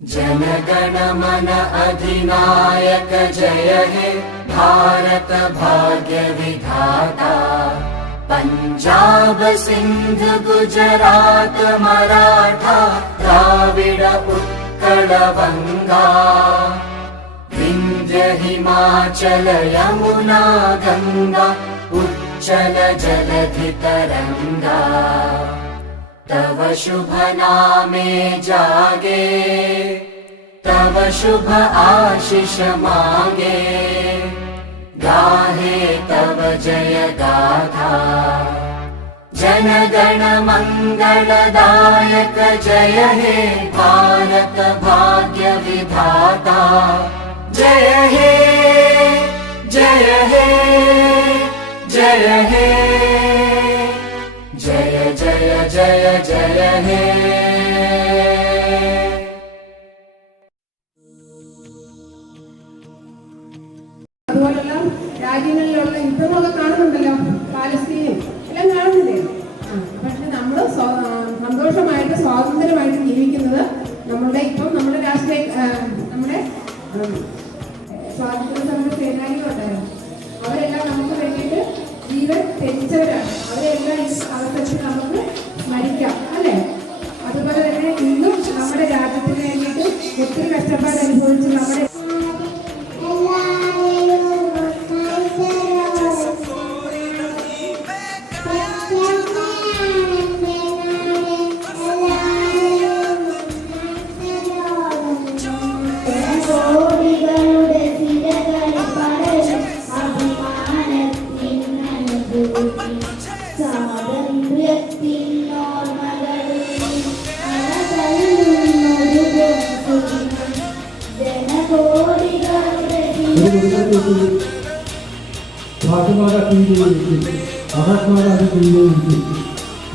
जनगण मन अधिनायक जय हे भारत भाग्य विधाता। पंजाब सिंध गुजरात मराठा द्राविड उत्कल बंगा। विंध्य हिमाचल यमुना गंगा उच्चल जलधि तरंगा। तव शुभ नामे जागे तव शुभ आशीष मांगे। गाहे तव जय गाथा जनगण मंगलदायक जय हे भारत भाग्य विधाता। जय हे जय हे जय हे जय जय जय जय हे। അതുപോലുള്ള രാജ്യങ്ങളിലുള്ള യുദ്ധങ്ങളൊക്കെ കാണുന്നുണ്ടല്ലോ, പാലസ്തീനും എല്ലാം കാണുന്നില്ലേ? പക്ഷെ നമ്മൾ സന്തോഷമായിട്ട് സ്വാതന്ത്ര്യമായിട്ട് ജീവിക്കുന്നത് നമ്മുടെ നമ്മുടെ രാഷ്ട്രീയ നമ്മുടെ സ്വാതന്ത്ര്യ സമര സേനാനികളുണ്ടായിരുന്നു. അവരെല്ലാം നമുക്ക് വേണ്ടിയിട്ട് ജീവൻ ത്യജിച്ചവരാണ്. അവരെല്ലാം ഈ അവസരത്തിൽ നമുക്ക് സ്മരിക്കാം, അല്ലേ? അതുപോലെ തന്നെ ഇന്നും നമ്മുടെ രാജ്യത്തിന് വേണ്ടിയിട്ട് ഒത്തിരി കഷ്ടപ്പാട് അനുഭവിച്ച് നമ്മുടെ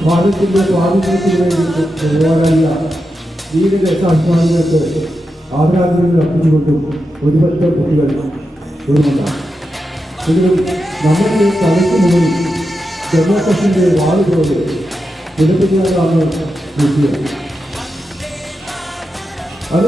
ഭാരതത്തിന്റെ സ്വാതന്ത്ര്യത്തിന് പോരാടിയ വീരരസാഭിമാനികൾക്ക് ആദരാഞ്ജലികൾ അർപ്പിച്ചുകൊണ്ടും ഒരുപറ്റ കുട്ടികൾ ഒരുമുണ്ടാണ്. എങ്കിലും നമ്മുടെ തലയ്ക്ക് മുന്നിൽ ഡെമോക്രസിന്റെ വാളുകളോട് വിലപിക്കാനാണ് അത്